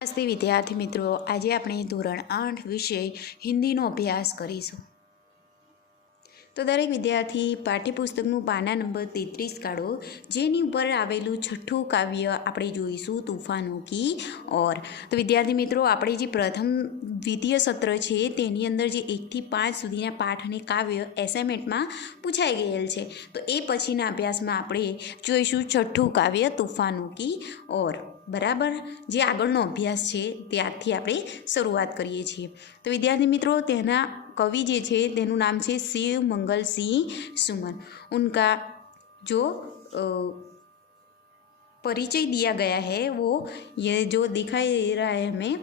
નમસ્તે વિદ્યાર્થી મિત્રો, આજે આપણે ધોરણ 8 વિષય હિન્દીનો અભ્યાસ કરીશું. તો દરેક વિદ્યાર્થી પાઠ્યપુસ્તકનું પાના નંબર 33 કાઢો. જેની ઉપર આવેલું છઠ્ઠું કાવ્ય આપણે જોઈશું, તૂફાનો કી ઓર. તો વિદ્યાર્થી મિત્રો, આપણે જે પ્રથમ દ્વિતીય સત્ર છે તેની અંદર જે 1 થી 5 સુધીના પાઠ અને કાવ્ય એસાઇનમેન્ટમાં પૂછાઈ ગયેલ છે. તો એ પછીના અભ્યાસમાં આપણે જોઈશું છઠ્ઠું કાવ્ય તૂફાનો કી ઓર. બરાબર, જે આગળનો અભ્યાસ છે ત્યારથી આપણે શરૂઆત કરીએ છીએ. તો વિદ્યાર્થી મિત્રો, તેના कवि जे छे तेनुं नाम छे शिव मंगल सिंह सुमन. उनका जो परिचय दिया गया है वो ये जो दिखाई दे रहा है हमें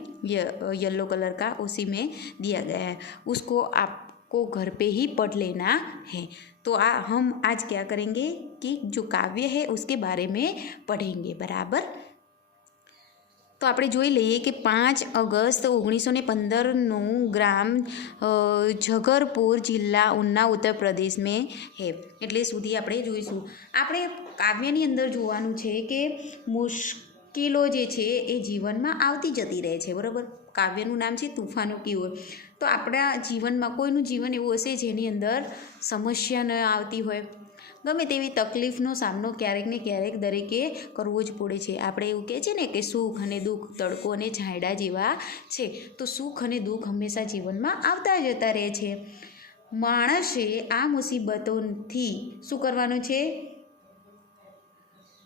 येलो कलर का, उसी में दिया गया है. उसको आपको घर पे ही पढ़ लेना है. तो हम आज क्या करेंगे कि जो काव्य है उसके बारे में पढ़ेंगे. बराबर, तो આપણે જોઈ લઈએ કે 5 ઓગસ્ટ 1915 ગ્રામ જગરપુર જિલ્લા ઉન્નાવ ઉત્તર પ્રદેશ में है. એટલે સુધી આપણે જોઈશું. આપણે કાવ્યની અંદર જોવાનું છે કે મુશ્કેલો જે છે એ જીવનમાં આવતી જતી રહે છે. બરાબર, કાવ્યનું નામ છે તૂફાનો કી ઓર. તો આપણા જીવનમાં કોઈનું જીવન એવું હશે જેની અંદર સમસ્યા ન આવતી હોય, ગમે તેવી તકલીફનો સામનો ક્યારેક ને ક્યારેક દરેકે કરવો જ પડે છે. આપણે એવું કહે છે ને કે સુખ અને દુઃખ તડકો અને છાંયડા જેવા છે. તો સુખ અને દુઃખ હંમેશા જીવનમાં આવતા જતા રહે છે. માણસે આ મુસીબતોથી શું કરવાનું છે?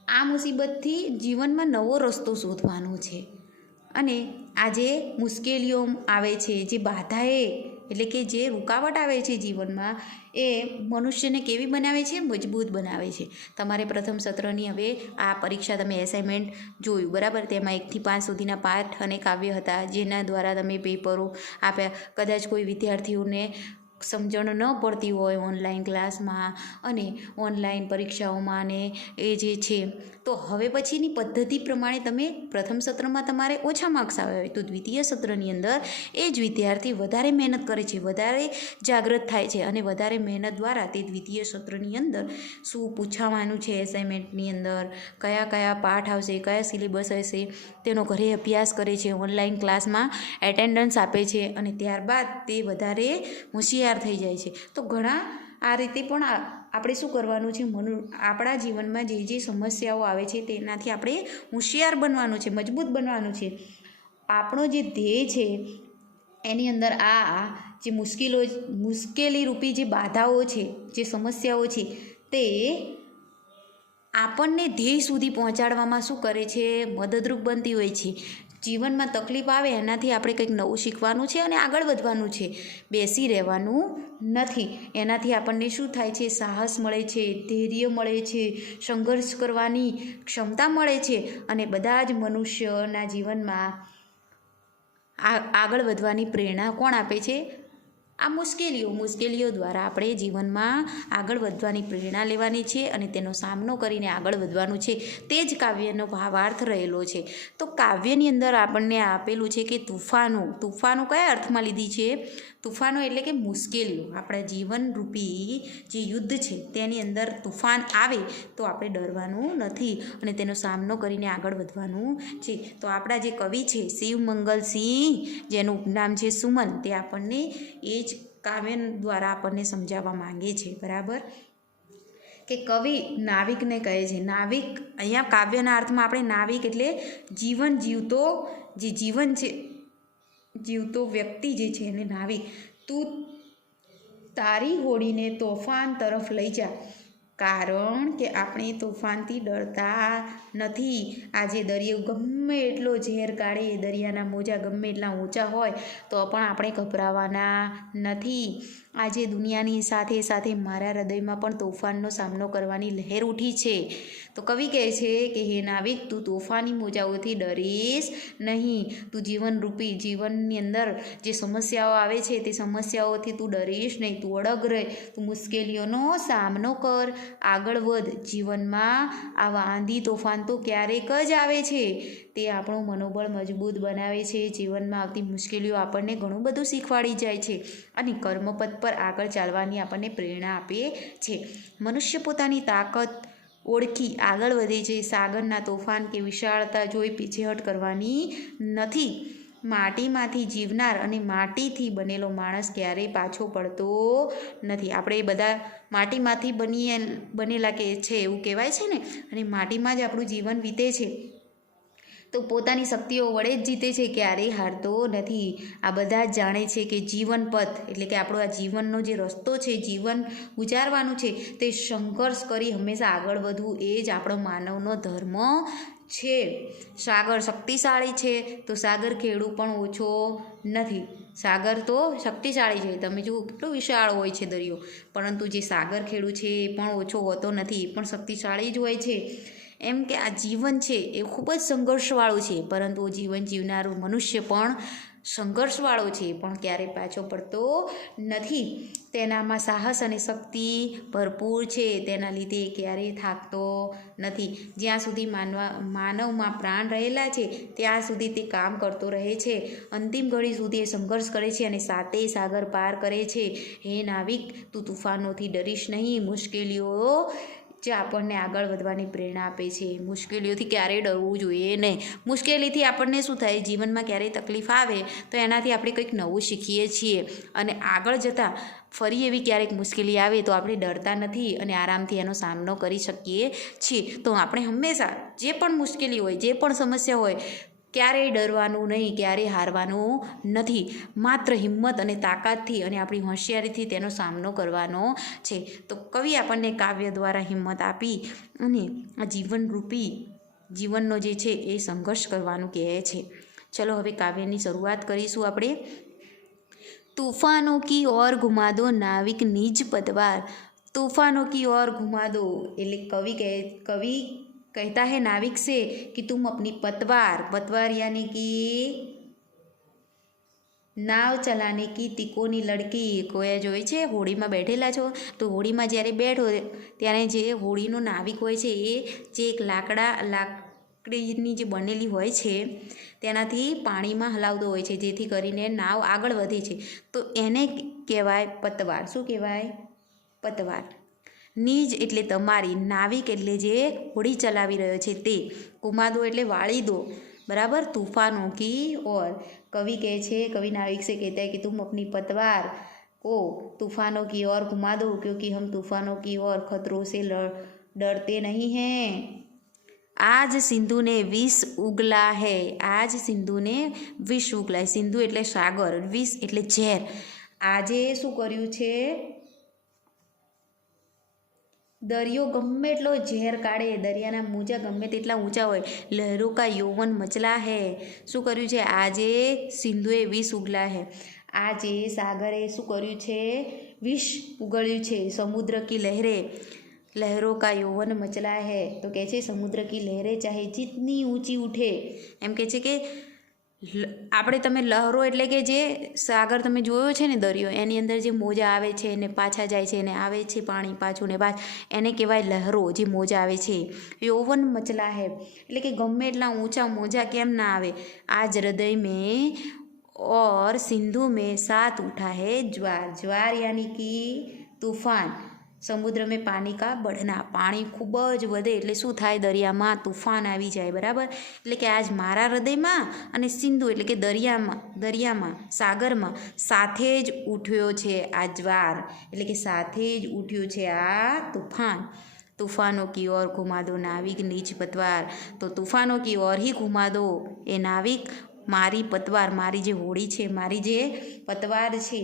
આ મુસીબતથી જીવનમાં નવો રસ્તો શોધવાનો છે. અને આ જે મુશ્કેલીઓ આવે છે, જે બાધાએ એટલે કે જે રૂકાવટ આવે છે જીવનમાં, એ મનુષ્યને કેવી બનાવે છે? મજબૂત બનાવે છે. તમારે પ્રથમ સત્રની હવે આ પરીક્ષા તમે એસાઇનમેન્ટ જોયું, બરાબર. તેમાં 1 થી 5 સુધીના પાઠ અને કાવ્ય હતા, જેના દ્વારા તમે પેપરો આપ્યા. કદાચ કોઈ વિદ્યાર્થીઓને સમજણ ન પડતી હોય ઓનલાઈન ક્લાસમાં અને ઓનલાઈન પરીક્ષાઓમાં ને એ જે છે, તો હવે પછીની પદ્ધતિ પ્રમાણે તમે પ્રથમ સત્રમાં તમારે ઓછા માર્ક્સ આવ્યા હોય તો દ્વિતીય સત્રની અંદર એ જ વિદ્યાર્થી વધારે મહેનત કરે છે, વધારે જાગૃત થાય છે અને વધારે મહેનત દ્વારા તે દ્વિતીય સત્રની અંદર શું પૂછાવાનું છે એસાઇનમેન્ટની અંદર, કયા કયા પાઠ આવશે, કયા સિલેબસ હશે, તેનો ઘરે અભ્યાસ કરે છે, ઓનલાઈન ક્લાસમાં એટેન્ડન્સ આપે છે અને ત્યારબાદ તે વધારે હોશિયાર થઈ જાય છે. તો ઘણા આ રીતે પણ આપણે શું કરવાનું છે? આપણા જીવનમાં જે જે સમસ્યાઓ આવે છે તેનાથી આપણે હોશિયાર બનવાનું છે, મજબૂત બનવાનું છે. આપણો જે ધ્યેય છે એની અંદર આ જે મુશ્કેલી રૂપી જે બાધાઓ છે, જે સમસ્યાઓ છે, તે આપણને ધ્યેય સુધી પહોંચાડવામાં શું કરે છે? મદદરૂપ બનતી હોય છે. જીવનમાં તકલીફ આવે એનાથી આપણે કંઈક નવું શીખવાનું છે અને આગળ વધવાનું છે, બેસી રહેવાનું નથી. એનાથી આપણને શું થાય છે? સાહસ મળે છે, ધૈર્ય મળે છે, સંઘર્ષ કરવાની ક્ષમતા મળે છે અને બધા જ મનુષ્યના જીવનમાં આગળ વધવાની પ્રેરણા કોણ આપે છે? આ મુશ્કેલીઓ દ્વારા આપણે જીવનમાં આગળ વધવાની પ્રેરણા લેવાની છે અને તેનો સામનો કરીને આગળ વધવાનું છે. તે જ કાવ્યનો ભાવાર્થ રહેલો છે. તો કાવ્યની અંદર આપણને આપેલું છે કે તૂફાનો કયા અર્થમાં લીધી છે? તૂફાનો એટલે કે મુશ્કેલીઓ. આપણા જીવનરૂપી જે યુદ્ધ છે તેની અંદર તૂફાન આવે તો આપણે ડરવાનું નથી અને તેનો સામનો કરીને આગળ વધવાનું છે. તો આપણા જે કવિ છે શિવ મંગલ સિંહ, જેનું નામ છે સુમન, તે આપણને એ જ કાવ્ય દ્વારા આપણને સમજાવવા માંગે છે. બરાબર, કે કવિ નાવિકને કહે છે. નાવિક અહીંયા કાવ્યના અર્થમાં આપણે નાવિક એટલે જીવન જીવતો, જે જીવન છે જીવતો વ્યક્તિ જે છે એને નાવિક. તું તારી હોડીને તોફાન તરફ લઈ જા, કારણ કે આપણે તોફાનથી ડરતા નથી. આજે દરિયો ગમે એટલો ઝેર કાઢે, દરિયાના મોજા ગમે એટલા ઊંચા હોય તો પણ આપણે ગભરાવાના નથી. આજે દુનિયાની સાથે સાથે મારા હૃદયમાં પણ તોફાનનો સામનો કરવાની લહેર ઉઠી છે. તો કવિ કહે છે કે હે નાવિક, તું તોફાની મોજાઓથી ડરીશ નહીં. તું જીવનની અંદર જે સમસ્યાઓ આવે છે તે સમસ્યાઓથી તું ડરીશ નહીં. તું અડગ રહે, તું મુશ્કેલીઓનો સામનો કર, આગળ વધ. જીવનમાં આવા આંધી તોફાન તો ક્યારેક જ આવે છે, તે આપણું મનોબળ મજબૂત બનાવે છે. જીવનમાં આવતી મુશ્કેલીઓ આપણને ઘણું બધું શીખવાડી જાય છે અને કર્મપથ પર આગળ ચાલવાની આપણને પ્રેરણા આપે છે. મનુષ્ય પોતાની તાકાત ઓળખી આગળ વધે છે. સાગરના તોફાન કે વિશાળતા જોઈ પીછેહટ કરવાની નથી. માટીમાંથી જીવનાર અને માટીથી બનેલો માણસ ક્યારેય પાછો પડતો નથી. આપણે બધા માટીમાંથી બનેલા કે છે એવું કહેવાય છે ને, અને માટીમાં જ આપણું જીવન વીતે છે. તો પોતાની શક્તિઓ વડે જ જીતે છે, ક્યારેય હારતો નથી. આ બધા જ જાણે છે કે જીવન પથ એટલે કે આપણો આ જીવનનો જે રસ્તો છે, જીવન ગુજારવાનું છે, તે સંઘર્ષ કરી હંમેશા આગળ વધવું એ જ આપણો માનવનો ધર્મ છે. સાગર શક્તિશાળી છે તો સાગર ખેડુ પણ ઓછો નથી. સાગર તો શક્તિશાળી છે, તમે જુઓ કેટલો વિશાળ હોય છે દરિયો, પરંતુ જે સાગર ખેડુ છે એ પણ ઓછો હોતો નથી, એ પણ શક્તિશાળી જ હોય છે. એમ કે આ જીવન છે એ ખૂબ જ સંઘર્ષવાળું છે, પરંતુ જીવન જીવનારું મનુષ્ય પણ સંઘર્ષવાળો છે, પણ ક્યારેય પાછો પડતો નથી. તેનામાં સાહસ અને શક્તિ ભરપૂર છે, તેના લીધે ક્યારેય થાકતો નથી. જ્યાં સુધી માનવમાં પ્રાણ રહેલા છે ત્યાં સુધી તે કામ કરતો રહે છે. અંતિમ ઘડી સુધી એ સંઘર્ષ કરે છે અને સાથે સાગર પાર કરે છે. હે નાવિક, તું તુફાનોથી ડરીશ નહીં. મુશ્કેલીઓ જે આપણને આગળ વધવાની પ્રેરણા આપે છે. મુશ્કેલીઓથી ક્યારેય ડરવું જોઈએ નહીં. મુશ્કેલીથી આપણને શું થાય, જીવનમાં ક્યારેય તકલીફ આવે તો એનાથી આપણે કંઈક નવું શીખીએ છીએ, અને આગળ જતાં ફરી એવી ક્યારેક મુશ્કેલી આવે તો આપણે ડરતા નથી અને આરામથી એનો સામનો કરી શકીએ છીએ. તો આપણે હંમેશા જે પણ મુશ્કેલી હોય, જે પણ સમસ્યા હોય, ક્યારેય ડરવાનું નહીં, ક્યારેય હારવાનું નથી. માત્ર હિંમત અને તાકાતથી અને આપણી હોશિયારીથી તેનો સામનો કરવાનો છે. તો કવિ આપણને કાવ્ય દ્વારા હિંમત આપી અને આ જીવનરૂપી જીવનનો જે છે એ સંઘર્ષ કરવાનું કહે છે. ચલો હવે કાવ્યની શરૂઆત કરીશું આપણે. तूफानों की ओर घुमा दो नाविक निज पतवार. तूफानों की ओर घुमा दो એટલે कवि कहता है नाविक से कि तुम अपनी पतवार यानी कि નાવ ચલાને કી તિકોની લડકી. કોઈ જોઈ છે હોડીમાં બેઠેલા છો, તો હોડીમાં જ્યારે બેઠો ત્યારે જે હોડીનો નાવિક હોય છે એ જે એક લાકડીની જે બનેલી હોય છે તેનાથી પાણીમાં હલાવતો હોય છે, જેથી કરીને નાવ આગળ વધે છે. તો એને કહેવાય પતવાર. શું કહેવાય? પતવાર. નીજ એટલે તમારી, નાવિક એટલે જે હોડી ચલાવી રહ્યો છે તે, કુમાદો એટલે વાળી દો. बराबर. तूफानों की ओर कवि कहे छे, कवि नाविक से कहता है कि तुम अपनी पतवार को तूफानों की ओर घुमा दो, क्योंकि हम तूफानों की ओर खतरों से डरते नहीं हैं. आज सिंधु ने विष उगला है. आज सिंधु ने विष उगला है. सिंधु એટલે સાગર, વિષ એટલે ઝેર. આજે શું કર્યું છે? દરિયો ગમે એટલો ઝેર કાઢે, દરિયાના મોજા ગમે તેટલા ઊંચા હોય, લહેરો કા યૌવન મચલા હે. શું કર્યું છે? આજે સિંધુએ વિષ ઉગલા હે. આજે સાગરે શું કર્યું છે? વિષ ઉગળ્યું છે. સમુદ્ર કી લહેરો કા યૌવન મચલા હે. તો કહે છે સમુદ્ર કી લહેરે ચાહે જીતની ઊંચી ઉઠે. એમ કહે છે કે આપણે તમે લહેરો એટલે કે જે સાગર તમે જોયો છે ને દરિયો, એની અંદર જે મોજા આવે છે ને પાછા જાય છે ને આવે છે પાણી પાછું ને એને કહેવાય લહેરો, જે મોજા આવે છે. યૌવન મચલા હે એટલે કે ગમે એટલા ઊંચા મોજા કેમ ના આવે. આજ હૃદય મેં और सिंधु में साथ उठा है ज्वार. ज्वार यानी कि तूफान. સમુદ્ર મેં પાણી કા બઢના. પાણી ખૂબ જ વધે એટલે શું થાય? દરિયામાં તુફાન આવી જાય. બરાબર. એટલે કે આજ મારા હૃદયમાં અને સિંધુ એટલે કે દરિયામાં સાગરમાં સાથે જ ઉઠ્યો છે આ જ્વાર, એટલે કે સાથે જ ઉઠ્યું છે આ તૂફાન. तूफानों की ओर घुमा दो नाविक निज पतवार. तो तूफानों की ओर ही घुमा दो એ નાવિક મારી પતવાર, મારી જે હોડી છે, મારી જે પતવાર છે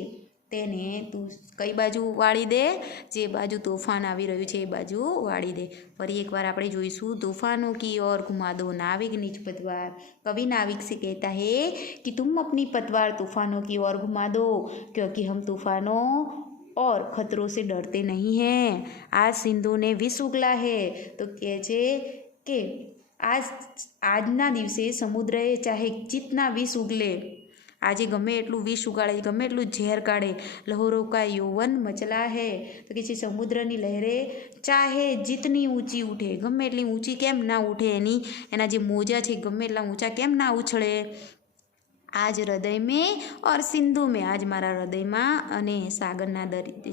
તેને તું કઈ બાજુ વાળી દે? જે બાજુ તોફાન આવી રહ્યું છે એ બાજુ વાળી દે. ફરી એકવાર આપણે જોઈશું. तूफानों की ओर घुमा दो नाविक निज पतवार. कवि नाविक से कहता है कि तुम अपनी पतवार तूफानों की ओर घुमा दो, क्योंकि हम तूफानों और खतरों से डरते नहीं हैं. आज सिंधु ने विष उगला है. તો કહે છે કે આજના દિવસે સમુદ્રએ ચાહે જીતના વિષ ઉગલે, આજે ગમે એટલું વિષ ઉગાડે, ગમે એટલું ઝેર કાઢે, લહેરો કા યૌવન મચલા હે. તો કે છે સમુદ્રની લહેરે ચાહે જીતની ઊંચી ઉઠે, ગમે એટલી ઊંચી કેમ ના ઉઠે, એના જે મોજા છે ગમે એટલા ઊંચા કેમ ના ઉછળે. आज हृदय में और सिंधु में, आज मारा हृदय में અને સાગરના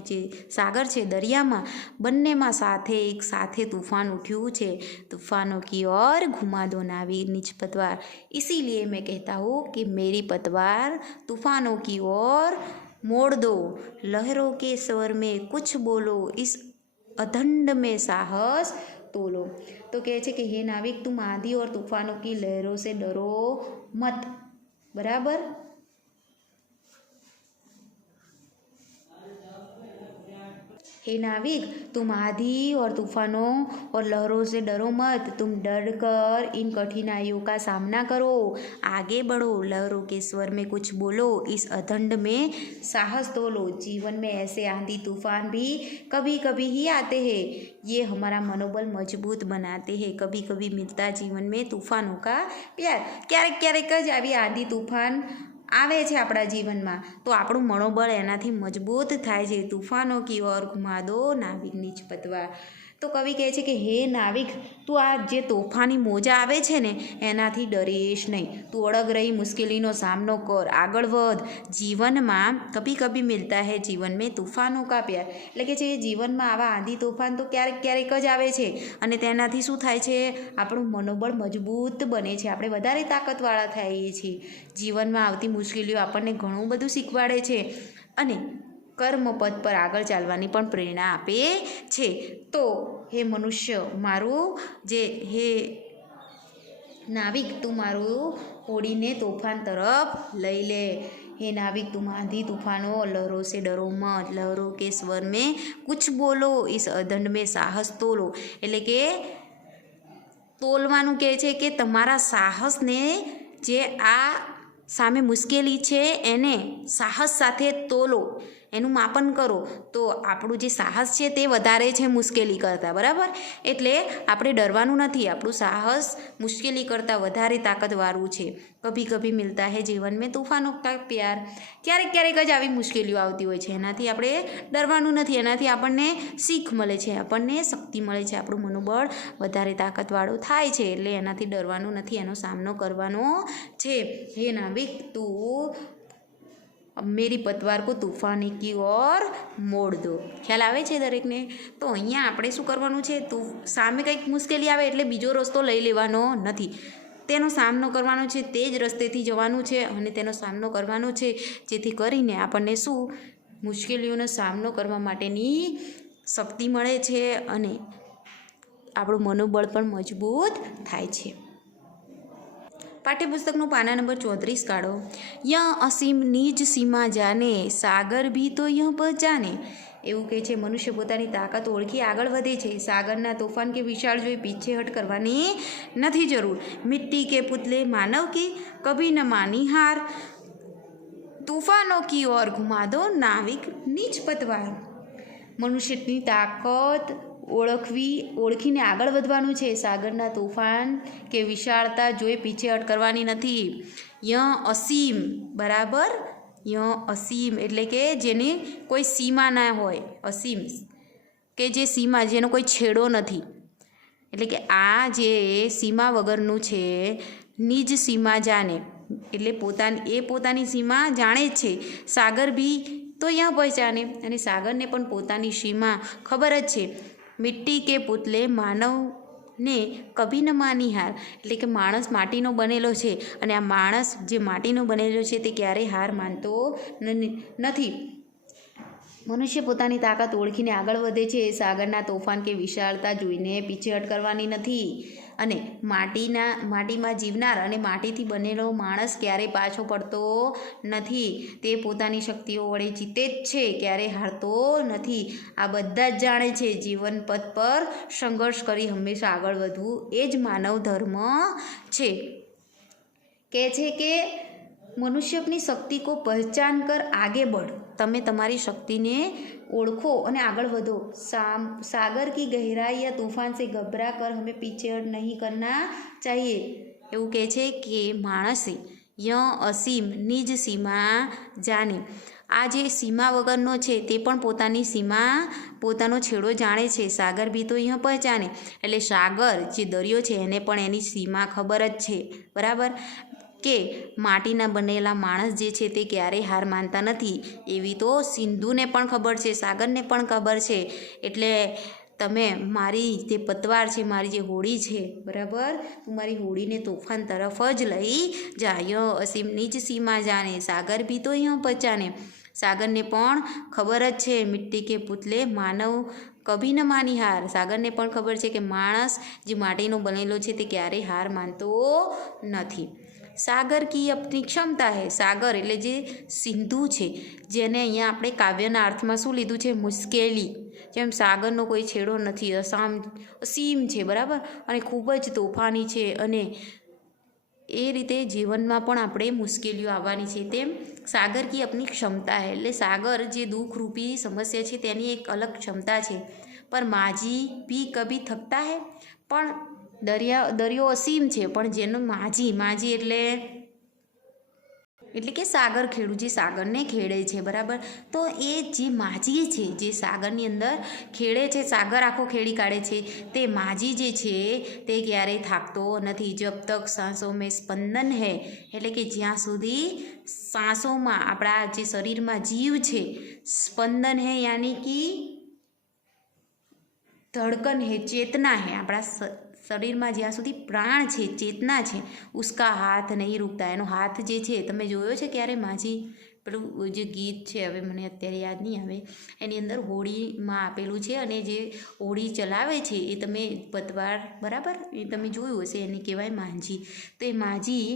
જે સાગર છે દરિયામાં બંનેમાં સાથે એક સાથે तूफान उठ्યું છે। तूफानों की ओर घुमा दो नाविक निज पतवार, इसीलिए मैं कहता हूँ कि मेरी पतवार तूफानों की ओर मोड़ दो, लहरों के स्वर में कुछ बोलो, इस अधंड में साहस तोलो। तो कहे છે કે હે નાવિક तुम आंधी और तूफानों की लहरों से डरो मत, बराबर। हे नाविक तुम आंधी और तूफानों और लहरों से डरो मत, तुम डर कर इन कठिनाइयों का सामना करो, आगे बढ़ो, लहरों के स्वर में कुछ बोलो, इस अधंड में साहस तोलो। जीवन में ऐसे आंधी तूफान भी कभी कभी ही आते हैं, ये हमारा मनोबल मजबूत बनाते हैं। कभी कभी मिलता जीवन में तूफानों का प्यार, क्यारेक क्यारेक ज आवी आंधी तूफान આવે છે આપણા જીવનમાં તો આપણું મનોબળ એનાથી મજબૂત થાય છે। તૂફાનો કી ઓર ઘુમા દો નાવિક નિજ પતવાર। તો કવિ કહે છે કે હે નાવિક તું આ જે તોફાની મોજા આવે છે ને એનાથી ડરીશ નહીં, તું અડગ રહી મુશ્કેલીનો સામનો કર, આગળ વધ। જીવનમાં કભી કભી મિલતા હે જીવન મેં તૂફાનો કા પ્યાર, એટલે કે જે જીવનમાં આવા આંધી તોફાન તો ક્યારેક ક્યારેક જ આવે છે અને તેનાથી શું થાય છે, આપણું મનોબળ મજબૂત બને છે, આપણે વધારે તાકાતવાળા થઈએ છીએ। જીવનમાં આવતી મુશ્કેલીઓ આપણને ઘણું બધું શીખવાડે છે અને કર્મપદ પર આગળ ચાલવાની પણ પ્રેરણા આપે છે। તો હે મનુષ્ય મારું જે હે નાવિક તું મારું ઓડીને તોફાન તરફ લઈ લે। हे नाविक तुम आंधी तूफानों और लहरों से डरो मत, लहरों के स्वर में कुछ बोलो, इस अधंड में साहस तोलो। એટલે કે તોલવાનું કહે છે કે તમારા સાહસને જે આ સામે મુશ્કેલી છે એને સાહસ સાથે તોલો, એનું માપન કરો તો આપણું જે સાહસ છે તે વધારે છે મુશ્કેલી કરતાં, બરાબર। એટલે આપણે ડરવાનું નથી, આપણું સાહસ મુશ્કેલી કરતાં વધારે તાકાતવાળું છે। કભી કભી મિલતા હે જીવન મેં તૂફાનો કા પ્યાર, ક્યારેક ક્યારેક જ આવી મુશ્કેલીઓ આવતી હોય છે, એનાથી આપણે ડરવાનું નથી, એનાથી આપણને શીખ મળે છે, આપણને શક્તિ મળે છે, આપણું મનોબળ વધારે તાકાતવાળું થાય છે, એટલે એનાથી ડરવાનું નથી, એનો સામનો કરવાનો છે। હે નાવિક તું मेरी पतवार को तूफानी की ओर मोड़ दो। ख्याल आवे छे दरेकने। तो अहींया आपणे शुं करवानुं छे, तू सामे कंईक मुश्केली आवे एटले बीजो रस्तो लई लेवानो नथी, तेनो सामनो करवानो छे, ते ज रस्तेथी जवानुं छे अने तेनो सामनो करवानो छे, जेथी करीने आपणने शुं मुश्केलीओनो सामनो करवा माटेनी शक्ति मळे छे अने આપણું मनोबळ पण मजबूत थाय छे। पाठ्यपुस्तकનું पाना नंबर 34 काढो। यह असीम निज सीमा जाने, सागर भी तो यह पहचाने। એવું કહે છે મનુષ્ય પોતાની તાકાત ઓળખી આગળ વધે છે, સાગરના તોફાન કે વિશાળ જોઈ પીછેહટ કરવાની નથી જરૂર। મિટ્ટી કે પુતલે માનવ की कभी न मानी हार, तूफानों की ओर घुमा दो नाविक निज पतवार। મનુષ્યની તાકાત ઓળખીને આગળ વધવાનું છે, સાગરના તોફાન કે વિશાળતા જોઈ પીછેહટ કરવાની નથી। ય અસીમ, બરાબર, ય અસીમ એટલે કે જેની કોઈ સીમા ના હોય, અસીમ કે જે સીમા જેનો કોઈ છેડો નથી, એટલે કે આ જે સીમા વગરનું છે। નિજ સીમા જાને એટલે પોતાની સીમા જાણે જ છે, સાગર ભી તો યહ પહચાને અને સાગરને પણ પોતાની સીમા ખબર જ છે। મિટ્ટી કે પુતલે માનવને કભી ન માની હાર એટલે કે માણસ માટીનો બનેલો છે અને આ માણસ જે માટીનો બનેલો છે તે ક્યારેય હાર માનતો નથી। મનુષ્ય પોતાની તાકાત ઓળખીને આગળ વધે છે, સાગરના તોફાન કે વિશાળતા જોઈને પીછેહટ કરવાની નથી અને માટીમાં જીવનાર અને માટીથી બનેલો માણસ ક્યારેય પાછો પડતો નથી, તે પોતાની શક્તિઓ વડે જીતે જ છે, ક્યારેય હારતો નથી। આ બધા જ જાણે છે, જીવન પથ પર સંઘર્ષ કરી હંમેશા આગળ વધવું એ જ માનવ ધર્મ છે। કહે છે કે મનુષ્ય अपनी शक्ति को पहचान कर आगे बढ़, તમે તમારી શક્તિને ओळखो અને આગળ વધો। सागर की गहराई या तूफान से घबरा कर हमें पीछेहट नहीं करना चाहिए। એવું કહે છે કે માણસે ય અસીમ નિજ સીમા જાણે, આ જે સીમા વગરનો છે તે પણ પોતાની સીમા પોતાનો છેડો જાણે છે। સાગર બી તો ય પહચાને એટલે સાગર જે દરિયો છે એને પણ એની સીમા ખબર જ છે, બરાબર। કે માટીના બનેલા માણસ જે છે તે ક્યારેય હાર માનતા નથી, એવી તો સિંધુને પણ ખબર છે, સાગરને પણ ખબર છે. એટલે તમે મારી જે પતવાર છે, મારી જે હોડી છે, બરાબર, તું મારી હોડીને તોફાન તરફ જ લઈ જા. ય અસીમની જ સીમા જાને, સાગર ભી તો ય પચાને. સાગરને પણ ખબર જ છે, મિટ્ટી કે પુતલે માનવ કભી ન માની હાર. સાગરને પણ ખબર છે કે માણસ જે માટીનો બનેલો છે તે ક્યારેય હાર માનતો નથી. સાગર કી અપની ક્ષમતા હૈ. સાગર એટલે જે સિંધુ છે, જેને અહીંયા આપણે કાવ્યના અર્થમાં શું લીધું છે? મુશ્કેલી. જેમ સાગરનો કોઈ છેડો નથી, અસીમ છે, બરાબર, અને ખૂબ જ તોફાની છે, અને એ રીતે જીવનમાં પણ આપણે મુશ્કેલીઓ આવવાની છે. તેમ સાગર કી અપની ક્ષમતા હૈ, એટલે સાગર જે દુઃખરૂપી સમસ્યા છે તેની એક અલગ ક્ષમતા છે. પર માજી ભી કભી થકતા હૈ. પણ દરિયો અસીમ છે, પણ જેનું માજી એટલે કે સાગર ખેડૂ, જે સાગરને ખેડે છે, બરાબર, તો એ જે માજી છે, જે સાગરની અંદર ખેડે છે, સાગર આખો ખેડી કાઢે છે, તે માજી જે છે તે ક્યારેય થાકતો નથી. જબ તક સાંસો મેં સ્પંદન હૈ, એટલે કે જ્યાં સુધી સાંસોમાં, આપણા જે શરીરમાં જીવ છે, સ્પંદન હૈ યાની કે ધડકન હે, ચેતના હે, આપણા શરીરમાં જ્યાં સુધી પ્રાણ છે, ચેતના છે, ઉસકા હાથ નહીં રૂકતા. એનો હાથ જે છે, તમે જોયો છે ક્યારે માજી? પેલું જે ગીત છે, હવે મને અત્યારે યાદ નહીં આવે, એની અંદર હોળીમાં આપેલું છે, અને જે હોળી ચલાવે છે એ તમે પતવાર, બરાબર, એ તમે જોયું હશે, એને કહેવાય માજી. તો એ માજી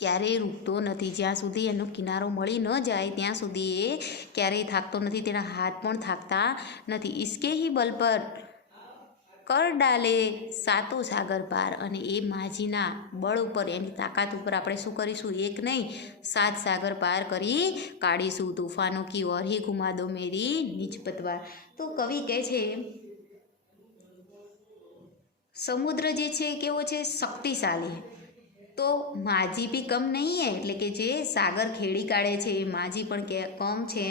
ક્યારેય રૂકતો નથી. જ્યાં સુધી એનો કિનારો મળી ન જાય ત્યાં સુધી એ ક્યારેય થાકતો નથી, તેના હાથ પણ થાકતા નથી. ઇસકે હી બલ પર કર ડાલે સાતો સાગર પાર. અને એ માજીના બળ ઉપર, એની તાકાત ઉપર આપણે શું કરીશું? એક નહીં, 7 સાગર પાર કરી કાઢીશું. તૂફાનો કી ઓર હી ઘુમા દો મેરી નિજ પતવાર. તો કવિ કહે છે સમુદ્ર જે છે કેવો છે? શક્તિશાળી. તો માજી भी कम नहीं है, એટલે કે જે સાગર ખેડી કાઢે છે એ માજી પણ કમ છે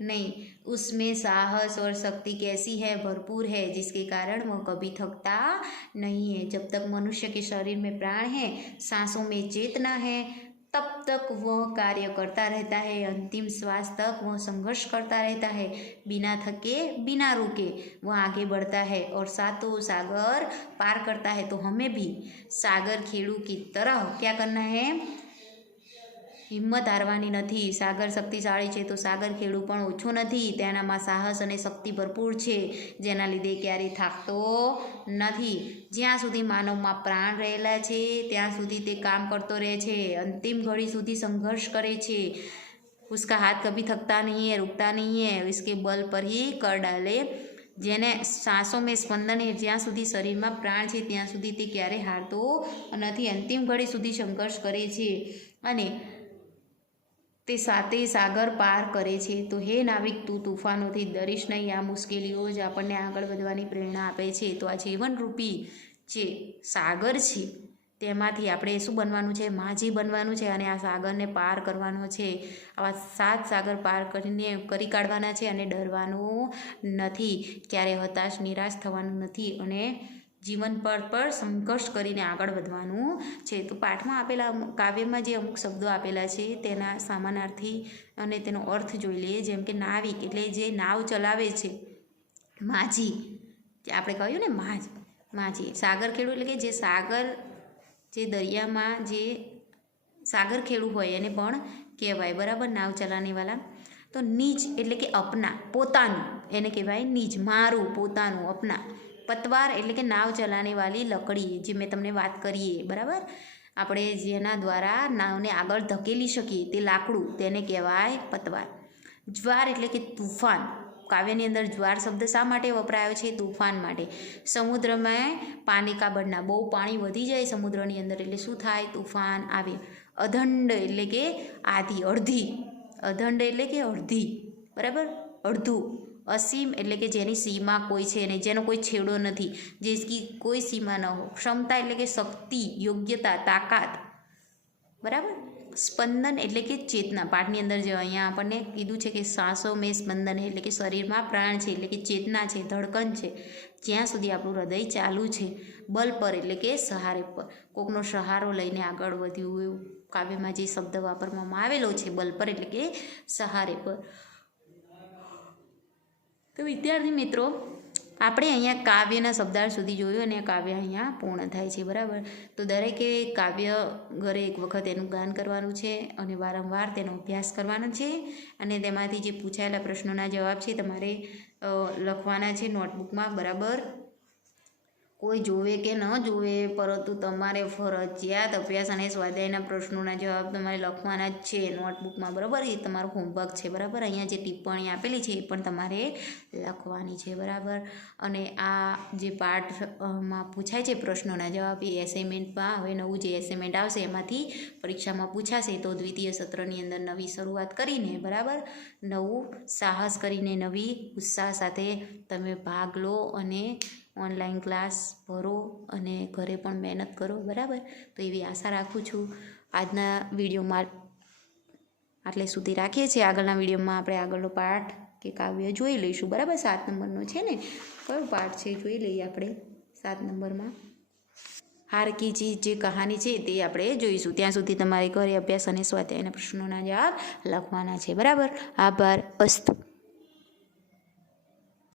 નહીં. उसमें साहस और शक्ति कैसी है? भरपूर है, जिसके कारण वह कभी थकता नहीं है. जब तक मनुष्य के शरीर में प्राण है, सांसों में चेतना है, तब तक वह कार्य करता रहता है. अंतिम श्वास तक वह संघर्ष करता रहता है. बिना थके, बिना रुके वह आगे बढ़ता है और सातों सागर पार करता है. तो हमें भी सागर खेड़ू की तरह क्या करना है? હિંમત હારવાની નથી. સાગર શક્તિશાળી છે તો સાગર ખેડૂ પણ ઓછો નથી. તેનામાં સાહસ અને શક્તિ ભરપૂર છે, જેના લીધે ક્યારેય થાકતો નથી. જ્યાં સુધી માનવમાં પ્રાણ રહેલા છે ત્યાં સુધી તે કામ કરતો રહે છે, અંતિમ ઘડી સુધી સંઘર્ષ કરે છે. उसका हाथ कभी थकता नहीं है, रुकता नहीं है, इसके बल पर ही कर डाले. જેને સાંસો મેં સ્પંદન એ, જ્યાં સુધી શરીરમાં પ્રાણ છે ત્યાં સુધી તે ક્યારેય હારતો નથી, અંતિમ ઘડી સુધી સંઘર્ષ કરે છે, અને તે સાતે સાગર પાર કરે છે. તો હે નાવિક, તું તૂફાનોથી ડરીશ નહીં. આ મુશ્કેલીઓ જ આપણને આગળ વધવાની પ્રેરણા આપે છે. તો આ જીવનરૂપી જે સાગર છે તેમાંથી આપણે શું બનવાનું છે? માજી બનવાનું છે, અને આ સાગરને પાર કરવાનો છે. આવા 7 સાગર પાર કરી કાઢવાના છે, અને ડરવાનું નથી, ક્યારે હતાશ નિરાશ થવાનું નથી, અને જીવન પર સંઘર્ષ કરીને આગળ વધવાનું છે. તો પાઠમાં આપેલા કાવ્યમાં જે અમુક શબ્દો આપેલા છે તેના સમાનાર્થી અને તેનો અર્થ જોઈ લઈએ. જેમ કે નાવિક એટલે જે નાવ ચલાવે છે, માજી જે આપણે કહ્યું ને માજી. સાગર ખેડૂ એટલે કે જે સાગર, જે દરિયામાં જે સાગર ખેડૂ હોય એને પણ કહેવાય, બરાબર, નાવ ચલાવવાવાળા. તો નીજ એટલે કે અપના, પોતાનું, એને કહેવાય નીજ, મારું, પોતાનું, અપના. પતવાર એટલે કે નાવ ચલાવને વાળી લકડી, જે મેં તમને વાત કરીએ, બરાબર, આપણે જેના દ્વારા નાવને આગળ ધકેલી શકીએ તે લાકડું, તેને કહેવાય પતવાર. જ્વાર એટલે કે તૂફાન. કાવ્યની અંદર જ્વાર શબ્દ શા માટે વપરાયો છે? તૂફાન માટે. સમુદ્રમાં પાણી કા બળના, બહુ પાણી વધી જાય સમુદ્રની અંદર એટલે શું થાય? તૂફાન આવે. અધંડ એટલે કે આધી, અડધી. અધંડ એટલે કે અડધી, બરાબર, અડધું. અસીમ એટલે કે જેની સીમા કોઈ છે નહીં, જેનો કોઈ છેડો નથી, જેની કોઈ સીમા ન હો. ક્ષમતા એટલે કે શક્તિ, યોગ્યતા, તાકાત. બરાબર. સ્પંદન એટલે કે ચેતના. પાઠની અંદર જો અહીંયા આપણને કીધું છે કે શ્વાસો મેં સ્પંદન એટલે કે શરીરમાં પ્રાણ છે, એટલે કે ચેતના છે, ધડકન છે, જ્યાં સુધી આપણું હૃદય ચાલુ છે. બલ પર એટલે કે સહારે પર, કોકનો સહારો લઈને આગળ વધ્યું એવું કાવ્યમાં જે શબ્દ વાપરવામાં આવેલો છે, બલ પર એટલે કે સહારે પર. તો વિદ્યાર્થી મિત્રો, આપણે અહીંયા કાવ્યના શબ્દાર્થ સુધી જોયું અને કાવ્ય અહીંયા પૂર્ણ થાય છે. બરાબર. તો દરેકે કાવ્ય ઘરે એક વખત એનું ગાન કરવાનું છે અને વારંવાર તેનો અભ્યાસ કરવાનો છે, અને તેમાંથી જે પૂછાયેલા પ્રશ્નોના જવાબ છે તમારે લખવાના છે નોટબુકમાં. બરાબર. કોઈ જોવે કે ન જોવે, પરંતુ તમારે ફરજિયાત અભ્યાસ અને સ્વાધ્યાયના પ્રશ્નોના જવાબ તમારે લખવાના જ છે નોટબુકમાં. બરાબર. એ તમારું હોમવર્ક છે. બરાબર. અહીંયા જે ટિપ્પણી આપેલી છે એ પણ તમારે લખવાની છે. બરાબર. અને આ જે પાઠમાં પૂછાય છે પ્રશ્નોના જવાબ એ એસાઇનમેન્ટમાં હવે નવું જે એસાઇનમેન્ટ આવશે એમાંથી પરીક્ષામાં પૂછાશે. તો દ્વિતીય સત્રની અંદર નવી શરૂઆત કરીને, બરાબર, નવું સાહસ કરીને, નવી ઉત્સાહ સાથે તમે ભાગ લો અને ઓનલાઈન ક્લાસ ભરો અને ઘરે પણ મહેનત કરો. બરાબર. તો એવી આશા રાખું છું. આજના વિડીયોમાં આટલે સુધી રાખીએ છીએ. આગળના વિડીયોમાં આપણે આગળનો પાઠ કે કાવ્ય જોઈ લઈશું. બરાબર. 7 નંબરનો છે ને, કયો પાઠ છે જોઈ લઈએ આપણે. 7 નંબરમાં હાર કી જીત જે કહાની છે તે આપણે જોઈશું. ત્યાં સુધી તમારે ઘરે અભ્યાસ અને સ્વાધ્યાયના પ્રશ્નોના જવાબ લખવાના છે. બરાબર. આભાર. અસ્તુ.